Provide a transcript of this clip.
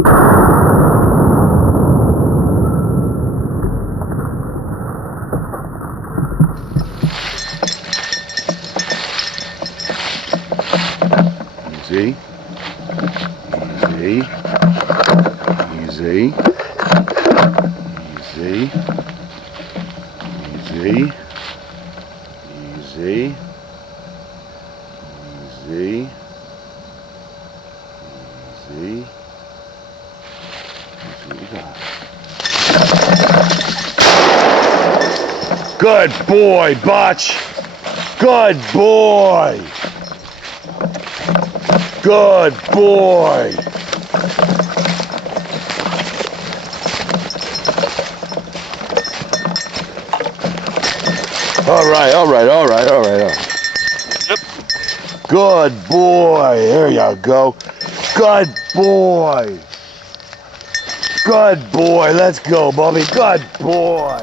Easy. Easy. Easy. Easy. Easy. Easy. Easy. Easy. That's what we got. Good boy, Bacci. Good boy. Good boy. All right. Yep. Good boy. There you go. Good boy. Good boy. Let's go, Bobby. Good boy.